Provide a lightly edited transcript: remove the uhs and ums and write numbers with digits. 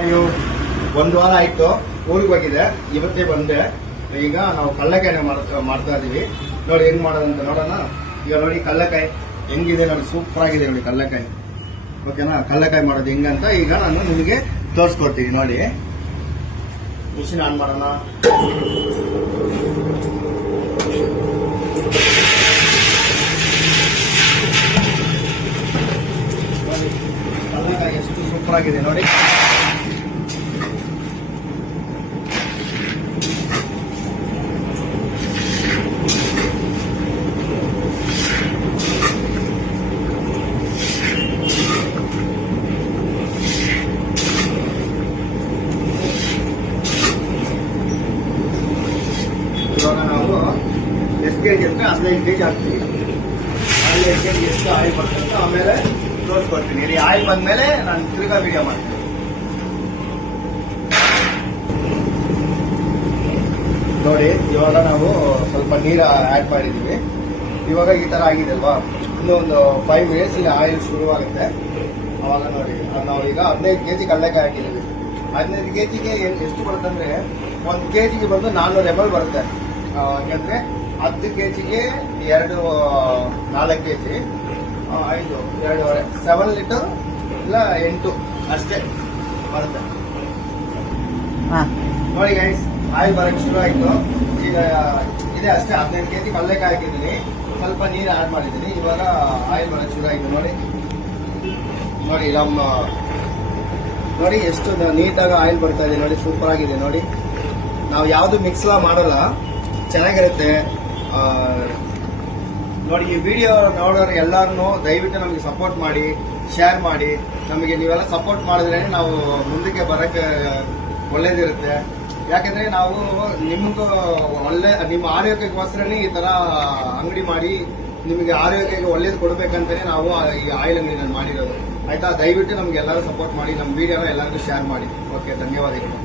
ಅಯ್ಯೋ ಒಂದು ವಾರ ಆಯ್ತು ಊರಿಗೆ ಹೋಗಿದೆ, ಇವತ್ತೇ ಬಂದೆ. ಈಗ ನಾವು ಕಲ್ಲಕಾಯಿನ ಮಾಡ್ತಾ ಇದೀವಿ. ನೋಡಿ ಹೆಂಗ್ ಮಾಡೋದಂತ ನೋಡೋಣ. ಈಗ ನೋಡಿ ಕಲ್ಲಕಾಯಿ ಹೆಂಗಿದೆ ನೋಡಿ, ಸೂಪರ್ ಆಗಿದೆ ನೋಡಿ ಕಲ್ಲಕಾಯಿ. ಓಕೆನಾ, ಕಲ್ಲಕಾಯಿ ಮಾಡೋದು ಹೆಂಗಂತ ಈಗ ನಾನು ನಿಮಗೆ ತೋರಿಸ್ಕೊಡ್ತೀನಿ. ನೋಡಿ ಮಿಷಿನ್ ಆನ್ ಮಾಡೋಣ. ನೋಡಿ ಕಲ್ಲಕಾಯಿ ಎಷ್ಟು ಸೂಪರ್ ಆಗಿದೆ ನೋಡಿ. ಇವಾಗ ನಾವು ಎಷ್ಟು ಕೆಜಿ ಅಂತ 15 ಕೆಜಿ ಹಾಕ್ತೀವಿ. 15 ಕೆಜಿ ಎಷ್ಟು ಆಯಿಲ್ ಬರ್ತಂತ ಆಮೇಲೆ ತೋರಿಸ್ಕೊಡ್ತೀನಿ. ಇಲ್ಲಿ ಆಯಿಲ್ ಬಂದ್ಮೇಲೆ ನಾನು ತಿರ್ಗಾ ವಿಡಿಯೋ ಮಾಡ್ತೀನಿ. ನೋಡಿ ಇವಾಗ ನಾವು ಸ್ವಲ್ಪ ನೀರು ಆ್ಯಡ್ ಮಾಡಿದ್ದೀವಿ. ಇವಾಗ ಈ ತರ ಆಗಿದೆ ಅಲ್ವಾ, ಇನ್ನು ಒಂದು 5 ಮಿನಿಟ್ಸ್ ಇಲ್ಲಿ ಆಯಿಲ್ ಶುರುವಾಗುತ್ತೆ. ಅವಾಗ ನೋಡಿ ನಾವು ಈಗ 15 ಕೆಜಿ ಕಡಲೆಕಾಯಿ ಹಾಕಿದ್ದೀವಿ. 15 ಕೆಜಿಗೆ ಎಷ್ಟು ಬರುತ್ತೆ ಅಂದ್ರೆ 1 ಕೆಜಿಗೆ ಬಂದು 400 ml ಬರುತ್ತೆ. ಯಾಕಂದ್ರೆ 10 ಕೆಜಿಗೆ 4 ಕೆಜಿ 5 2.5 7 ಲೀಟರ್ ಇಲ್ಲ 8 ಅಷ್ಟೇ ಬರುತ್ತೆ. ನೋಡಿ ಗೈಸ್, ಆಯಿಲ್ ಬರಕ್ಕೆ ಶುರು ಆಯ್ತು. ಈಗ ಇದೆ ಅಷ್ಟೇ, 15 ಕೆಜಿ ಕಡಲೆಕಾಯಿ ಹಾಕಿದ್ದೀನಿ, ಸ್ವಲ್ಪ ನೀರು ಆಡ್ ಮಾಡಿದ್ದೀನಿ. ಇವಾಗ ಆಯಿಲ್ ಬರಕ್ಕೆ ಶುರು ಆಯ್ತು. ನೋಡಿ ನೋಡಿ ಎಷ್ಟು ನೀಟಾಗಿ ಆಯಿಲ್ ಬರ್ತಾ ಇದೆ ನೋಡಿ, ಸೂಪರ್ ಆಗಿದೆ ನೋಡಿ. ನಾವು ಯಾವುದು ಮಿಕ್ಸ್ ಮಾಡಲ್ಲ, ಚೆನ್ನಾಗಿರುತ್ತೆ. ನೋಡಿ ಈ ವಿಡಿಯೋ ನೋಡೋರು ಎಲ್ಲಾರು ದಯವಿಟ್ಟು ನಮಗೆ ಸಪೋರ್ಟ್ ಮಾಡಿ, ಶೇರ್ ಮಾಡಿ. ನಮಗೆ ನೀವೆಲ್ಲ ಸಪೋರ್ಟ್ ಮಾಡಿದ್ರೆ ನಾವು ಮುಂದಕ್ಕೆ ಬರಕ್ಕೆ ಒಳ್ಳೇದಿರುತ್ತೆ. ಯಾಕಂದ್ರೆ ನಾವು ನಿಮ್ಗೂ ನಿಮ್ಮ ಆರೋಗ್ಯಕ್ಕೋಸ್ಕರನೇ ಈ ತರ ಅಂಗಡಿ ಮಾಡಿ ನಿಮಗೆ ಆರೋಗ್ಯಕ್ಕೆ ಒಳ್ಳೇದು ಕೊಡ್ಬೇಕಂತಾನೆ ನಾವು ಈ ಆಯಿಲ್ ಅಂಗಡಿ ಮಾಡಿರೋದು. ಆಯ್ತಾ, ದಯವಿಟ್ಟು ನಮ್ಗೆ ಎಲ್ಲರೂ ಸಪೋರ್ಟ್ ಮಾಡಿ, ನಮ್ಮ ವಿಡಿಯೋನ ಎಲ್ಲರಿಗೂ ಶೇರ್ ಮಾಡಿ. ಓಕೆ, ಧನ್ಯವಾದಗಳು.